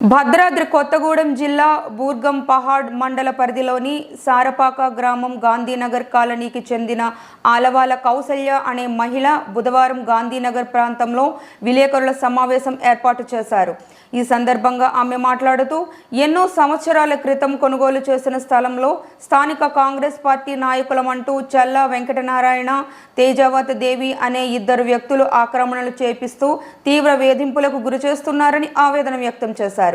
భద్రాద్రి కొత్తగూడెం జిల్లా బూర్గం పహాడ్ మండల పరిధిలోని సారపాక గ్రామం గాంధీనగర్ కాలనీకి చెందిన ఆలవాల కౌసల్య అనే మహిళ బుధవారం గాంధీనగర్ ప్రాంతంలో విలేకరుల సమావేశం ఏర్పాటు చేశారు. ఈ సందర్భంగా ఆమె మాట్లాడుతూ ఎన్నో సంవత్సరాల క్రితం కొనుగోలు చేసిన స్థలంలో స్థానిక కాంగ్రెస్ పార్టీ నాయకులమంటూ చల్లా వెంకటనారాయణ, తేజావత్ దేవి అనే ఇద్దరు వ్యక్తులు ఆక్రమణలు చేపిస్తూ తీవ్ర వేధింపులకు గురిచేస్తున్నారని ఆవేదన వ్యక్తం చేశారు.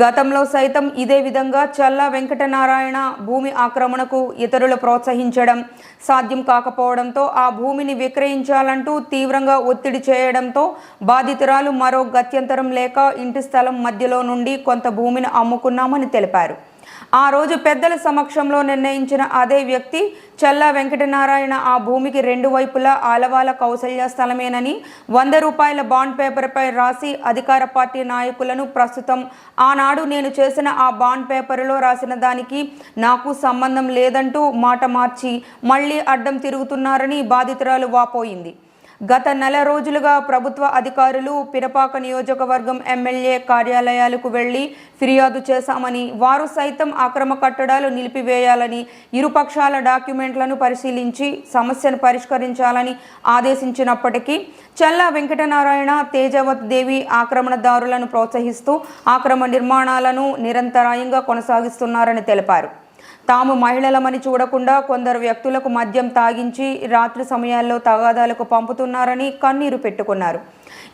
గతంలో సైతం ఇదే విధంగా చల్లా వెంకటనారాయణ భూమి ఆక్రమణకు ఇతరులు ప్రోత్సహించడం సాధ్యం కాకపోవడంతో ఆ భూమిని విక్రయించాలంటూ తీవ్రంగా ఒత్తిడి చేయడంతో బాధితురాలు మరో గత్యంతరం లేక ఇంటి స్థలం మధ్యలో నుండి కొంత భూమిని అమ్ముకున్నామని తెలిపారు. ఆ రోజు పెద్దల సమక్షంలో నిర్ణయించిన అదే వ్యక్తి చల్లా వెంకటనారాయణ ఆ భూమికి రెండు వైపులా ఆలవాల కౌసల్య స్థలమేనని 100 రూపాయల బాండ్ పేపర్పై రాసి అధికార పార్టీ నాయకులను ప్రస్తుతం ఆనాడు నేను చేసిన ఆ బాండ్ పేపర్లో రాసిన దానికి నాకు సంబంధం లేదంటూ మాట మార్చి మళ్లీ అడ్డం తిరుగుతున్నారని బాధితురాలు వాపోయింది. గత నెల రోజులుగా ప్రభుత్వ అధికారులు పిరపాక నియోజకవర్గం ఎమ్మెల్యే కార్యాలయాలకు వెళ్లి ఫిర్యాదు చేశామని, వారు సైతం అక్రమ కట్టడాలు నిలిపివేయాలని, ఇరుపక్షాల డాక్యుమెంట్లను పరిశీలించి సమస్యను పరిష్కరించాలని ఆదేశించినప్పటికీ చల్లా వెంకటనారాయణ, తేజావత్ దేవి ఆక్రమణదారులను ప్రోత్సహిస్తూ ఆక్రమ నిర్మాణాలను నిరంతరాయంగా కొనసాగిస్తున్నారని తెలిపారు. తాము మహిళలమని చూడకుండా కొందరు వ్యక్తులకు మద్యం తాగించి రాత్రి సమయాల్లో తగాదాలకు పంపుతున్నారని కన్నీరు పెట్టుకున్నారు.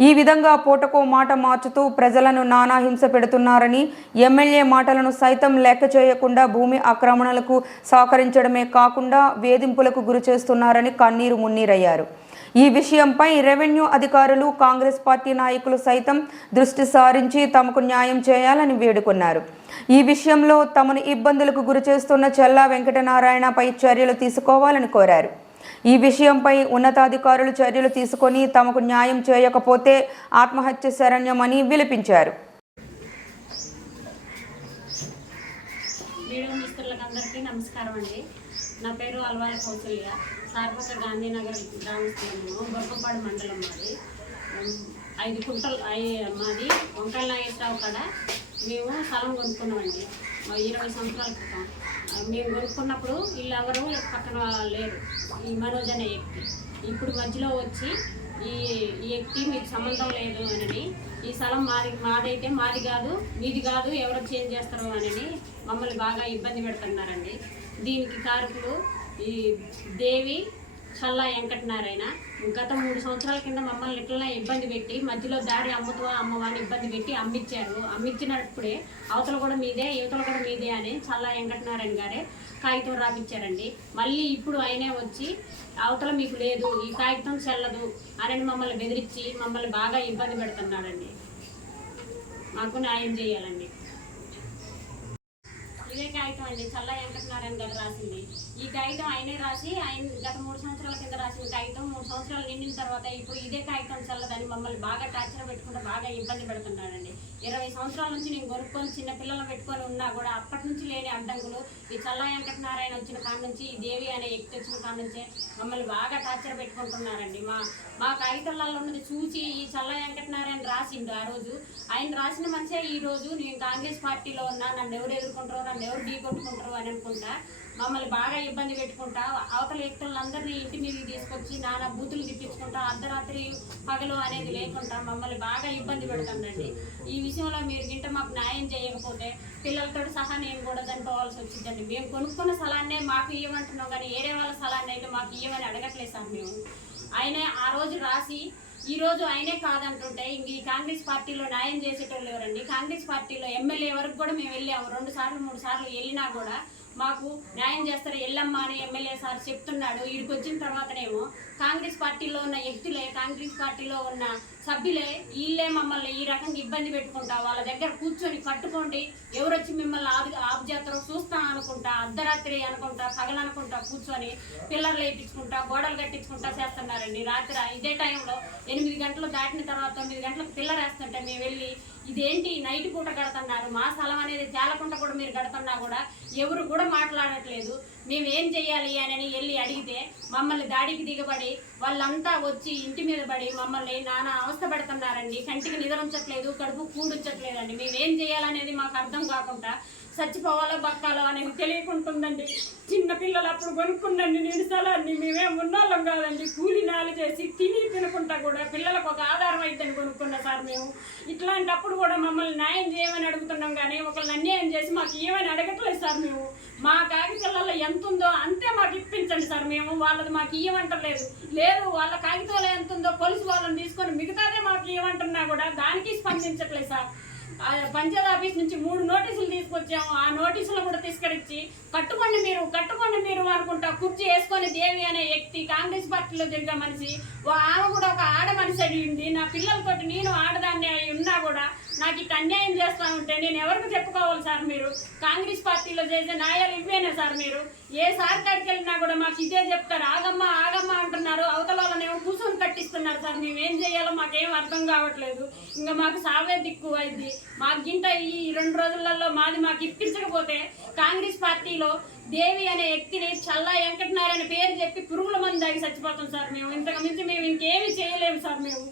ఈ విధంగా పూటకో మాట మార్చుతూ ప్రజలను నానా హింస పెడుతున్నారని, ఎమ్మెల్యే మాటలను సైతం లెక్క చేయకుండా భూమి ఆక్రమణలకు సహకరించడమే కాకుండా వేధింపులకు గురి చేస్తున్నారని కన్నీరు మున్నీరయ్యారు. ఈ విషయంపై రెవెన్యూ అధికారులు, కాంగ్రెస్ పార్టీ నాయకులు సైతం దృష్టి సారించి తమకు న్యాయం చేయాలని వేడుకున్నారు. ఈ విషయంలో తమను ఇబ్బందులకు గురిచేస్తున్న చల్లా వెంకటనారాయణపై చర్యలు తీసుకోవాలని కోరారు. ఈ విషయంపై ఉన్నతాధికారులు చర్యలు తీసుకొని తమకు న్యాయం చేయకపోతే ఆత్మహత్య శరణ్యమని విలపించారు. నమస్కారం అండి. నా పేరు ఆలవాల కౌసల్య. సారపాక గాంధీనగర్ గ్రామస్థలము, బొర్గపాడు మండలం. మాది 5 కుంటలు మాది వంకాయల నాగేశ్వరరావు కాడ మేము స్థలం కొనుక్కున్నామండి 20 సంవత్సరాల క్రితం. మేము కొనుక్కున్నప్పుడు వీళ్ళు ఎవరు పక్కన లేరు. ఈ మనోజ్ అనే వ్యక్తి ఇప్పుడు మధ్యలో వచ్చి ఈ వ్యక్తి మీకు సంబంధం లేదు అని, ఈ స్థలం మాదైతే మాది కాదు, మీది కాదు, ఎవరో చేంజ్ చేస్తారు అని మమ్మల్ని బాగా ఇబ్బంది పెడుతున్నారండి. దీనికి కారకులు ఈ దేవి, చల్లా వెంకటనారాయణ. గత 3 సంవత్సరాల కింద మమ్మల్ని ఇట్లా ఇబ్బంది పెట్టి మధ్యలో దారి అమ్మవాని ఇబ్బంది పెట్టి అమ్మిచ్చారు. అమ్మిచ్చినప్పుడే అవతల కూడా మీదే, యువతల కూడా మీదే అని చల్లా వెంకటనారాయణ గారే కాగితం రాపిచ్చారండి. మళ్ళీ ఇప్పుడు ఆయనే వచ్చి అవతల మీకు లేదు, ఈ కాగితం చెల్లదు అని మమ్మల్ని బెదిరించి మమ్మల్ని బాగా ఇబ్బంది పెడుతున్నాడండి. మాకు న్యాయం చేయాలండి. ఇదే కాగితం అండి చల్లా వెంకటనారాయణ గారు రాసింది. ఈ కాగితం ఆయనే రాసి గత 3 సంవత్సరాల కింద రాసిన కాగితం 3 సంవత్సరాలు నిండిన తర్వాత ఇప్పుడు ఇదే కాగితం చల్లదని మమ్మల్ని బాగా టార్చర్ పెట్టుకుంటే బాగా ఇబ్బంది పెడుతున్నాడండి. 20 సంవత్సరాల నుంచి నేను కొనుక్కొని చిన్న పిల్లలు పెట్టుకొని ఉన్నా కూడా అప్పటి నుంచి లేని అడ్డంకులు ఈ చల్లా వెంకటనారాయణ వచ్చిన కాడ నుంచి, ఈ దేవి అనే వ్యక్తి వచ్చిన కాడ నుంచే మమ్మల్ని బాగా టార్చర్ పెట్టుకుంటున్నారండి. మా కాగితాలలో ఉన్నది చూసి ఈ చల్లా వెంకటనారాయణ రాసిండు. ఆ రోజు ఆయన రాసిన మనిషే ఈ రోజు నేను కాంగ్రెస్ పార్టీలో ఉన్నా, నన్ను ఎవరు ఎదుర్కొంటారో, నన్ను ఎవరు ఢీ కొట్టుకుంటారో అని అనుకుంటా మమ్మల్ని బాగా ఇబ్బంది పెట్టుకుంటా అవతల వ్యక్తులందరినీ ఇంటి మీదకి తీసుకొచ్చి నానా బూతులు తిప్పించుకుంటా అర్ధరాత్రి పగలు అనేది లేకుండా మమ్మల్ని బాగా ఇబ్బంది పెడుతుందండి. ఈ విషయంలో మీరు గింట మాకు న్యాయం చేయకపోతే పిల్లలతో సహా నేను కూడా చనిపోవాల్సి వచ్చిందండి. మేము కొనుక్కున్న స్థలాన్నే మాకు ఇవ్వమంటున్నాం కానీ వేరే వాళ్ళ స్థలాన్ని అయితే మాకు ఇవ్వమని అడగట్లేదు సార్. మేము ఆయనే ఆ రోజు రాసి ఈ రోజు ఆయనే కాదంటుంటే ఇంక ఈ కాంగ్రెస్ పార్టీలో న్యాయం చేసేటోళ్ళు ఎవరండి? కాంగ్రెస్ పార్టీలో ఎమ్మెల్యే వరకు కూడా మేము వెళ్ళాము. 2 సార్లు 3 సార్లు వెళ్ళినా కూడా మాకు న్యాయం చేస్తారు ఎల్లమ్మ అని ఎమ్మెల్యే సార్ చెప్తున్నాడు. వీడికి వచ్చిన తర్వాతనేమో కాంగ్రెస్ పార్టీలో ఉన్న వ్యక్తులే, కాంగ్రెస్ పార్టీలో ఉన్న సభ్యులే వీళ్ళే మమ్మల్ని ఈ రకంగా ఇబ్బంది పెట్టుకుంటా వాళ్ళ దగ్గర కూర్చొని కట్టుకోండి, ఎవరు వచ్చి మిమ్మల్ని ఆపు చేస్తారో చూస్తా అనుకుంటా, అర్ధరాత్రి అనుకుంటా, పగలు అనుకుంటా కూర్చొని పిల్లర్లు వేయించుకుంటా, గోడలు కట్టించుకుంటా చేస్తున్నారండి. రాత్రి ఇదే టైంలో 8 గంటలు దాటిన తర్వాత 9 గంటలకు పిల్లర్ వేస్తుంటే మేము వెళ్ళి ఇదేంటి నైట్ పూట కడుతున్నారు, మా స్థలం అనేది తేలకుండా కూడా మీరు కడుతున్నా కూడా ఎవరు కూడా మాట్లాడట్లేదు, మేము ఏం చెయ్యాలి అని వెళ్ళి అడిగితే మమ్మల్ని దాడికి దిగబడి సరే వాళ్ళంతా వచ్చి ఇంటి మీద పడి మమ్మల్ని నానా అవస్థ పెడుతున్నారండి. కంటికి నిద్ర ఉంచట్లేదు, కడుపు కూడుంచట్లేదండి. మేమేం చేయాలనేది మాకు అర్థం కాకుండా చచ్చిపోవాలో బతకాలో అనేది తెలియకుంటుందండి. చిన్న పిల్లలు అప్పుడు కొనుక్కుందండి నేను స్థలాన్ని. మేమేం ఉన్నోళ్ళం కాదండి, కూలి నాలు చేసి తినుకుంటా కూడా పిల్లలకు ఒక ఆధారం అయిద్దని కొనుక్కున్నా సార్ మేము. ఇట్లాంటప్పుడు కూడా మమ్మల్ని న్యాయం చేయమని అడుగుతున్నాం కానీ ఒకళ్ళని అన్యాయం చేసి మాకు ఏమని అడగట్లేదు సార్. మేము మా కాగితాలలో ఎంత ఉందో అంతే మాకు ఇప్పించండి సార్. మేము వాళ్ళది మాకు ఇవ్వమంటలేదు. లేదు వాళ్ళ కాగితాలు ఎంత ఉందో కొలుసు వాళ్ళని తీసుకొని మిగతాదే మాకు ఇవ్వమంటున్నా కూడా దానికి స్పందించట్లేదు సార్. పంచాయత్ ఆఫీస్ నుంచి 3 నోటీసులు తీసుకొచ్చాము. ఆ నోటీసులు కూడా తీసుకొచ్చి కట్టుకోండి మీరు అనుకుంటా కుర్చీ వేసుకొని దేవి అనే వ్యక్తి కాంగ్రెస్ పార్టీలో తిరిగే మనిషి, ఆమె కూడా ఒక ఆడ మనిషి అడిగింది. నా పిల్లలతోటి నేను ఆడదాన్ని అయి ఉన్నా కూడా నాకు ఇట్లా అన్యాయం చేస్తా ఉంటే నేను ఎవరికి చెప్పుకోవాలి సార్? మీరు కాంగ్రెస్ పార్టీలో చేసే న్యాయాలు ఇవేనా సార్? మీరు ఏ సార్ కాడికి వెళ్ళినా కూడా మాకు ఇదే చెప్తారు, ఆగమ్మా అంటున్నారు. అవతల వాళ్ళనేమో కూర్చొని కట్టిస్తున్నారు సార్. మేమేం చేయాలో మాకేం అర్థం కావట్లేదు. ఇంకా మాకు సావే దిక్కు అయింది. మాకు గింట ఈ 2 రోజులలో మాకు ఇప్పించకపోతే కాంగ్రెస్ పార్టీలో దేవి అనే వ్యక్తిని చల్లా వెంకటనారాయణ పేరు చెప్పి పురుగుల మంది దాగి చచ్చిపోతాం సార్. మేము ఇంతకు మించి మేము ఇంకేమీ చేయలేము సార్. మేము